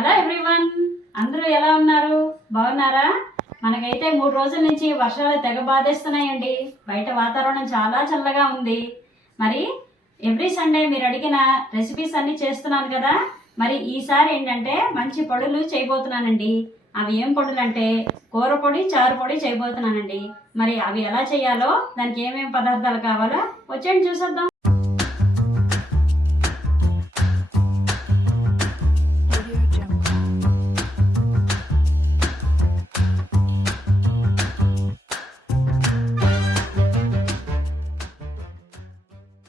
Hello everyone, అందరూ ఎలా ఉన్నారు? బాగున్నారా? మనకైతే 3 రోజుల నుంచి వర్షాలు తెగ బాధేస్తున్నాయండి. బయట వాతావరణం చాలా చల్లగా ఉంది. మరి ఎవ్రీ సండే మీరు అడిగిన రెసిపీస్ అన్నీ చేస్తున్నాను కదా. మరి ఈసారి ఏంటంటే మంచి పొడులు చేయబోతున్నానండి. అవి ఏం పొడులు అంటే కూర పొడి, చారు పొడి చేయబోతున్నానండి. మరి అవి ఎలా చేయాలో, దానికి ఏమేమి పదార్థాలు కావాలో వచ్చేయండి చూసేద్దాం.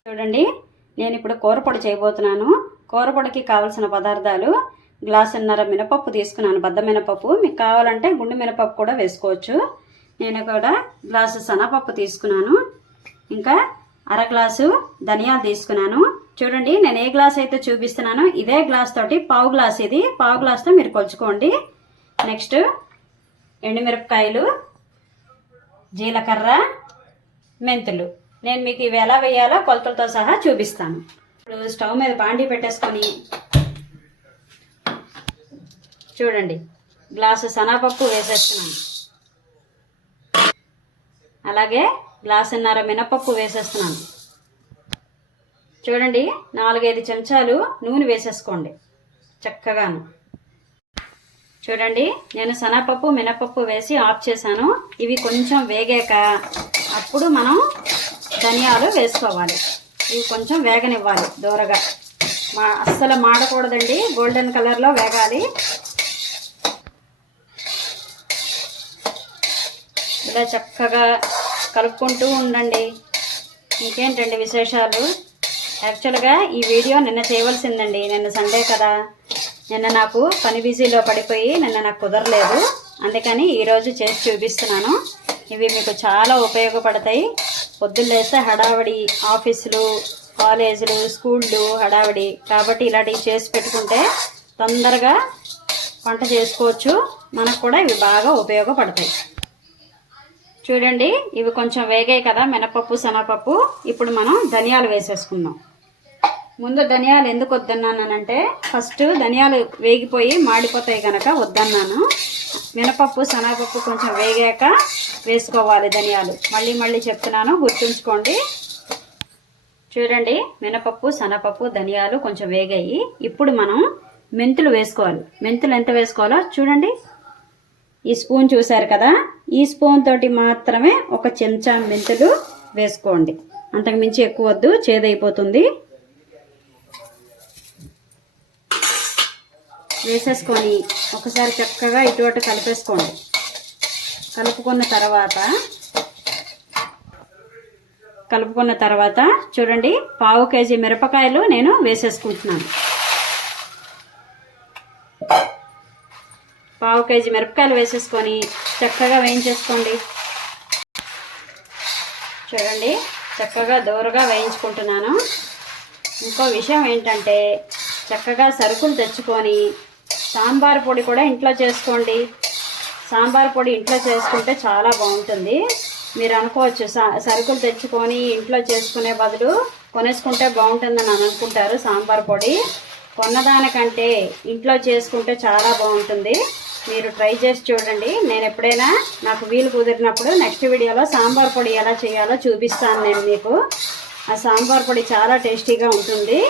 చూడండి, నేను ఇప్పుడు కూరపొడి చేయబోతున్నాను. కూరపొడికి కావాల్సిన పదార్థాలు: గ్లాసున్నర మినపప్పు తీసుకున్నాను, బద్ద మినపప్పు. మీకు కావాలంటే గుండు మినపప్పు కూడా వేసుకోవచ్చు. నేను కూడా గ్లాసు శనగపప్పు తీసుకున్నాను. ఇంకా అర గ్లాసు ధనియాలు తీసుకున్నాను. చూడండి, నేను ఏ గ్లాస్ అయితే చూపిస్తున్నానో ఇదే గ్లాస్ తోటి పావు గ్లాస్, ఇది పావు గ్లాస్తో మీరు కొలుచుకోండి. నెక్స్ట్ ఎండుమిరపకాయలు, జీలకర్ర, మెంతులు. నేను మీకు ఇవి ఎలా వేయాలో కొలతలతో సహా చూపిస్తాను. ఇప్పుడు స్టవ్ మీద బాండీ పెట్టేసుకొని చూడండి, గ్లాసు శనగపప్పు వేసేస్తున్నాను. అలాగే గ్లాసున్నర మినపప్పు వేసేస్తున్నాను. చూడండి, 4-5 చెంచాలు నూనె వేసేసుకోండి చక్కగాను. చూడండి, నేను శనగపప్పు మినపప్పు వేసి ఆఫ్ చేశాను. ఇవి కొంచెం వేగాక అప్పుడు మనం ధనియాలు వేసుకోవాలి. ఇవి కొంచెం వేగనివ్వాలి దూరగా, అస్సలు మాడకూడదండి, గోల్డెన్ కలర్లో వేగాలి. ఇలా చక్కగా కలుపుకుంటూ ఉండండి. ఇంకేంటండి విశేషాలు? యాక్చువల్గా ఈ వీడియో నిన్న చేయవలసిందండి, నిన్న సండే కదా. నిన్న నాకు పని బిజీలో పడిపోయి నాకు కుదరలేదు. అందుకని ఈరోజు చేసి చూపిస్తున్నాను. ఇవి మీకు చాలా ఉపయోగపడతాయి. పొద్దున్న లేస్తే హడావిడి, ఆఫీసులు, కాలేజీలు, స్కూళ్ళు హడావిడి కాబట్టి ఇలాంటివి చేసి పెట్టుకుంటే తొందరగా వంట చేసుకోవచ్చు. మనకు కూడా ఇవి బాగా ఉపయోగపడతాయి. చూడండి, ఇవి కొంచెం వేగాయి కదా మినపప్పు, శనగపప్పు. ఇప్పుడు మనం ధనియాలు వేసేసుకుందాం. ముందు ధనియాలు ఎందుకు వద్దన్నానంటే, ఫస్ట్ ధనియాలు వేగిపోయి మాడిపోతాయి కనుక వద్దన్నాను. మినపప్పు, శనగపప్పు కొంచెం వేగాక వేసుకోవాలి ధనియాలు. మళ్ళీ చెప్తున్నాను, గుర్తుంచుకోండి. చూడండి, మినపప్పు, శనగపప్పు, ధనియాలు కొంచెం వేగాయి. ఇప్పుడు మనం మెంతులు వేసుకోవాలి. మెంతులు ఎంత వేసుకోవాలో చూడండి. ఈ స్పూన్ చూసారు కదా, ఈ స్పూన్ తోటి మాత్రమే 1 చెంచా మెంతులు వేసుకోండి. అంతకు మించి ఎక్కువ వద్దు, చేదైపోతుంది. వేసేసుకొని ఒకసారి చక్కగా ఇటు అటు కలిపేసుకోండి. కలుపుకున్న తర్వాత చూడండి, పావు కేజీ మిరపకాయలు నేను వేసేసుకుంటున్నాను. పావు కేజీ మిరపకాయలు వేసేసుకొని చక్కగా వేయించేసుకోండి. చూడండి, చక్కగా దూరగా వేయించుకుంటున్నాను. ఇంకో విషయం ఏంటంటే, చక్కగా సరుకులు తెచ్చుకొని సాంబార్ పొడి కూడా ఇంట్లో చేసుకోండి. సాంబార్ పొడి ఇంట్లో చేసుకుంటే చాలా బాగుంటుంది. మీరు అనుకోవచ్చు, సరుకులు తెచ్చుకొని ఇంట్లో చేసుకునే బదులు కొనేసుకుంటే బాగుంటుందని అనుకుంటారు. సాంబార్ పొడి కొన్నదానికంటే ఇంట్లో చేసుకుంటే చాలా బాగుంటుంది. మీరు ట్రై చేసి చూడండి. నేను ఎప్పుడైనా నాకు వీలు కుదిరినప్పుడు నెక్స్ట్ వీడియోలో సాంబార్ పొడి ఎలా చేయాలో చూపిస్తాను నేను మీకు. ఆ సాంబార్ పొడి చాలా టేస్టీగా ఉంటుంది.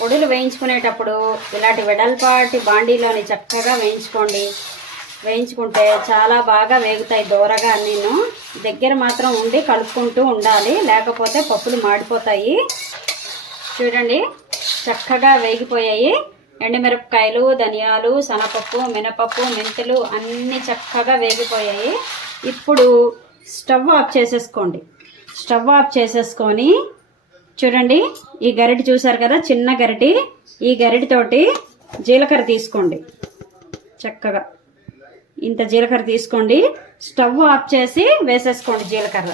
పొడులు వేయించుకునేటప్పుడు ఇలాంటి వెడల్పాటి బాండీలోని చక్కగా వేయించుకోండి. వేయించుకుంటే చాలా బాగా వేగుతాయి దూరగా. నేను దగ్గర మాత్రం ఉండి కలుపుకుంటూ ఉండాలి, లేకపోతే పప్పులు మాడిపోతాయి. చూడండి, చక్కగా వేగిపోయాయి. ఎండుమిరపకాయలు, ధనియాలు, శనగపప్పు, మినపప్పు, మెంతులు అన్నీ చక్కగా వేగిపోయాయి. ఇప్పుడు స్టవ్ ఆఫ్ చేసేసుకోండి. స్టవ్ ఆఫ్ చేసేసుకొని చూడండి, ఈ గరిటె చూసారు కదా, చిన్న గరిటె. ఈ గరిటెతోటి జీలకర్ర తీసుకోండి. చక్కగా ఇంత జీలకర్ర తీసుకోండి. స్టవ్ ఆఫ్ చేసి వేసేసుకోండి జీలకర్ర.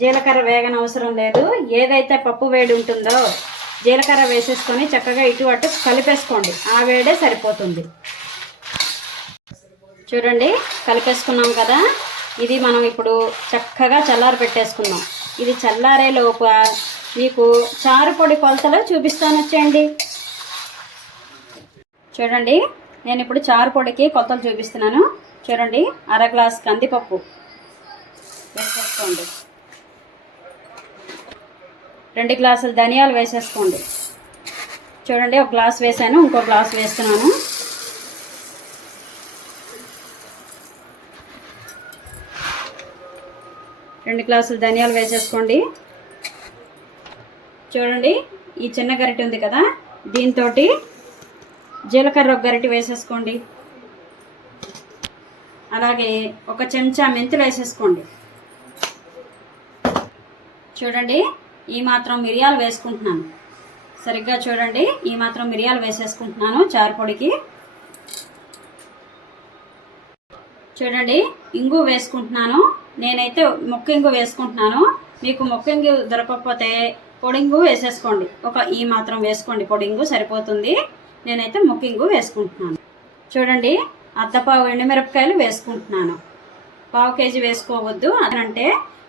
జీలకర్ర వేగనవసరం లేదు. ఏదైతే పప్పు వేడి ఉంటుందో జీలకర్ర వేసేసుకొని చక్కగా ఇటు అటు కలిపేసుకోండి. ఆ వేడే సరిపోతుంది. చూడండి, కలిపేసుకున్నాం కదా. ఇది మనం ఇప్పుడు చక్కగా చల్లారి పెట్టేసుకుందాం. ఇది చల్లారే లోపు మీకు చారు పొడి కొలతలు చూపిస్తాను, వచ్చేయండి. చూడండి, నేను ఇప్పుడు చారు పొడికి కొలతలు చూపిస్తున్నాను. చూడండి, 1/2 గ్లాస్ కందిపప్పు వేసేసుకోండి. 2 గ్లాసులు ధనియాలు వేసేసుకోండి. చూడండి, 1 గ్లాస్ వేసాను, ఇంకో గ్లాస్ వేస్తున్నాను. రెండు గ్లాసులు ధనియాలు వేసేసుకోండి. చూడండి, ఈ చిన్న గరిటె ఉంది కదా, దీంతో జీలకర్ర 1 గరిటె వేసేసుకోండి. అలాగే 1 చెంచా మెంతులు వేసేసుకోండి. చూడండి, ఈ మాత్రం మిరియాలు వేసుకుంటున్నాను. సరిగ్గా చూడండి, ఈ మాత్రం మిరియాలు వేసేసుకుంటున్నాను చారు పొడికి. చూడండి, ఇంగు వేసుకుంటున్నాను. నేనైతే మొక్కింగు వేసుకుంటున్నాను. మీకు మొక్కింగు దొరకకపోతే పొడింగు వేసేసుకోండి. ఈ మాత్రం వేసుకోండి, పొడింగు సరిపోతుంది. నేనైతే మొక్కింగు వేసుకుంటున్నాను. చూడండి, 1/2 పావు ఎండుమిరపకాయలు వేసుకుంటున్నాను. 1/2 కేజీ వేసుకోవద్దు, అదంటే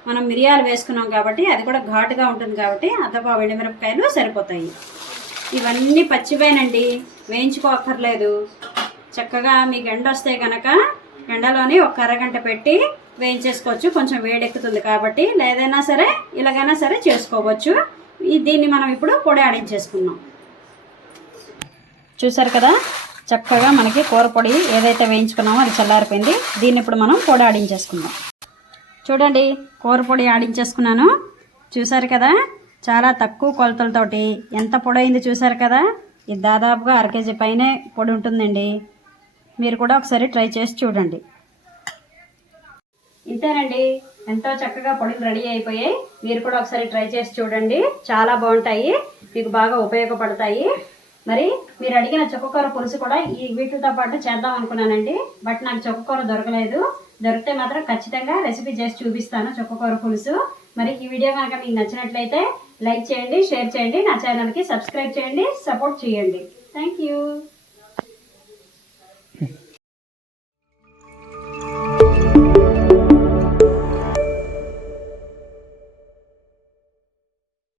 మనం మిరియాలు వేసుకున్నాం కాబట్టి అది కూడా ఘాటుగా ఉంటుంది కాబట్టి 1/2 పావు ఎండుమిరపకాయలు సరిపోతాయి. ఇవన్నీ పచ్చివేనండి, వేయించుకోక్కర్లేదు. చక్కగా మీకు ఎండ వస్తే కనుక ఎండలోని 1 అరగంట పెట్టి వేయించేసుకోవచ్చు. కొంచెం వేడెక్కుతుంది కాబట్టి, లేదైనా సరే ఇలాగైనా సరే చేసుకోవచ్చు. దీన్ని మనం ఇప్పుడు పొడి ఆడించేసుకున్నాం. చూసారు కదా, చక్కగా మనకి కూర పొడి ఏదైతే వేయించుకున్నామో అది చల్లారిపోయింది. దీన్ని ఇప్పుడు మనం పొడి ఆడించేసుకుందాం. చూడండి, కూర పొడి ఆడించేసుకున్నాను. చూసారు కదా, చాలా తక్కువ కొలతలతోటి ఎంత పొడి అయింది చూసారు కదా. ఇది దాదాపుగా 1/2 కేజీ పైనే పొడి ఉంటుందండి. మీరు కూడా ఒకసారి ట్రై చేసి చూడండి. ఇంతేనండి, ఎంతో చక్కగా పొడులు రెడీ అయిపోయాయి. మీరు కూడా ఒకసారి ట్రై చేసి చూడండి, చాలా బాగుంటాయి, మీకు బాగా ఉపయోగపడతాయి. మరి మీరు అడిగిన చుక్కకూర పులుసు కూడా ఈ వీటితో పాటు చేద్దాం అనుకున్నానండి, బట్ నాకు చుక్కకూర దొరకలేదు. దొరికితే మాత్రం ఖచ్చితంగా రెసిపీ చేసి చూపిస్తాను చుక్కకూర పులుసు. మరి ఈ వీడియో కనుక మీకు నచ్చినట్లయితే లైక్ చేయండి, షేర్ చేయండి, నా ఛానల్కి సబ్స్క్రైబ్ చేయండి, సపోర్ట్ చేయండి. Thank you.